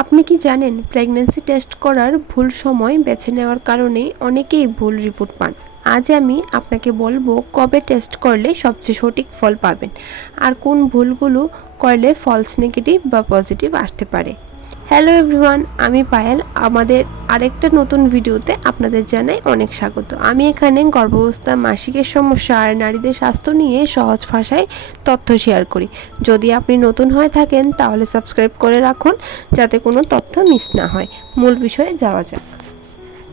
আপনি কি জানেন প্রেগন্যান্সি টেস্ট করার ভুল সময় বেছে নেওয়ার কারণে অনেকেই ভুল রিপোর্ট পান। আজ আমি আপনাকে বলব কবে টেস্ট করলে সবচেয়ে সঠিক ফল পাবেন, আর কোন ভুলগুলো করলে ফলস নেগেটিভ বা পজিটিভ আসতে পারে। হ্যালো এভরিওয়ান আমি পায়েল। আমাদের আরেকটা নতুন ভিডিওতে আপনাদের জানাই অনেক স্বাগত। আমি এখানে গর্ভাবস্থা, মাসিকের সমস্যা আর নারীদের স্বাস্থ্য নিয়ে সহজ ভাষায় তথ্য শেয়ার করি। যদি আপনি নতুন হয়ে থাকেন, তাহলে সাবস্ক্রাইব করে রাখুন, যাতে কোনো তথ্য মিস না হয়। মূল বিষয়ে যাওয়া যাক।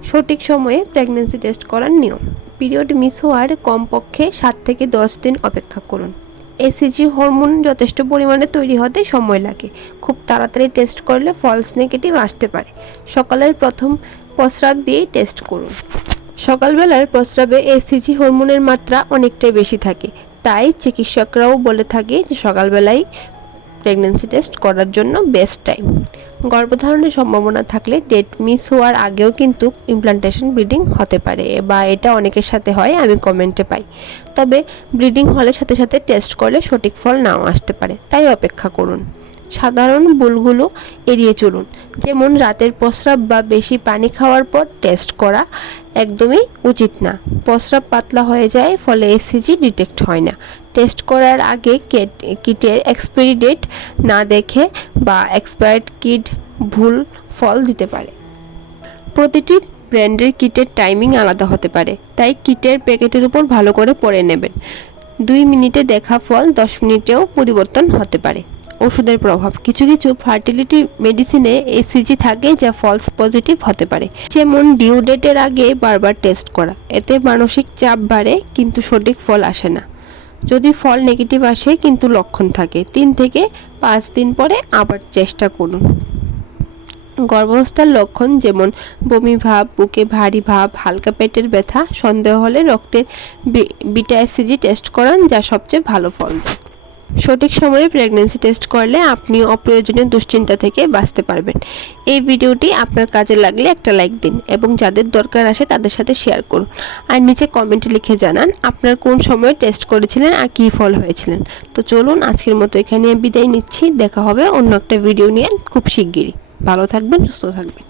সঠিক সময়ে প্রেগন্যান্সি টেস্ট করার নিয়ম। পিরিয়ড মিস হওয়ার কমপক্ষে সাত থেকে দশ দিন অপেক্ষা করুন। এসিজি হরমোন যথেষ্ট পরিমাণে তৈরি হতে সময় লাগে। খুব তাড়াতাড়ি টেস্ট করলে ফলস নেগেটিভ আসতে পারে। সকালের প্রথম প্রস্রাব দিয়েই টেস্ট করুন। সকালবেলার প্রস্রাবে এসিজি হরমোনের মাত্রা অনেকটাই বেশি থাকে। তাই চিকিৎসকরাও বলে থাকে যে সকালবেলায় প্রেগন্যান্সি টেস্ট করার জন্য বেস্ট টাইম গর্ভধারণের সম্ভাবনা থাকলে ডেট মিস হওয়ার আগেও কিন্তু ইমপ্লান্টেশন ব্লিডিং হতে পারে বা এটা অনেকের সাথে হয়, আমি কমেন্টে পাই। তবে ব্লিডিং হলে সাথে সাথে টেস্ট করলে সঠিক ফল নাও আসতে পারে, তাই অপেক্ষা করুন। সাধারণ ভুলগুলো এড়িয়ে চলুন। যেমন রাতের প্রস্রাব বা বেশি পানি খাওয়ার পর টেস্ট করা একদমই উচিত না। প্রস্রাব পাতলা হয়ে যায়, ফলে এসিজি ডিটেক্ট হয় না। টেস্ট করার আগে কিটের এক্সপায়ারি ডেট না দেখে বা এক্সপায়ার্ড কিট ভুল ফল দিতে পারে। প্রতিটি ব্র্যান্ডের কিটের টাইমিং আলাদা হতে পারে, তাই কিটের প্যাকেটের উপর ভালো করে পড়ে নেবেন। দুই মিনিটে দেখা ফল দশ মিনিটেও পরিবর্তন হতে পারে। ওষুধের প্রভাব। কিছু কিছু ফার্টিলিটি মেডিসিনে এসিজি থাকে যা ফলস পজিটিভ হতে পারে। যেমন ডিউ ডেটের আগে বারবার টেস্ট করা। এতে মানসিক চাপ বাড়ে, কিন্তু সঠিক ফল আসে না। যদি ফল নেগেটিভ আসে, কিন্তু লক্ষণ থাকে। তিন থেকে পাঁচ দিন পরে আবার চেষ্টা করুন। গর্ভাবস্থার লক্ষণ যেমন বমি ভাব, বুকে ভারী ভাব, হালকা পেটের ব্যথা, সন্দেহ হলে রক্তের বিটা এসিজি টেস্ট করান, যা সবচেয়ে ভালো ফল। দেয় সঠিক সময়ে প্রেগনেন্সি টেস্ট করলে আপনি অপ্রয়োজনীয় দুশ্চিন্তা থেকে বাঁচতে পারবেন। এই ভিডিওটি আপনার কাজে লাগলে একটা লাইক দিন এবং যাদের দরকার আসে তাদের সাথে শেয়ার করুন। আর নিচে কমেন্টে লিখে জানান আপনার কোন সময়ে টেস্ট করেছিলেন আর কী ফল হয়েছিলেন। তো চলুন আজকের মতো এখানে বিদায় নিচ্ছি। দেখা হবে অন্য একটা ভিডিও নিয়ে খুব শিগগিরই। ভালো থাকবেন, সুস্থ থাকবেন।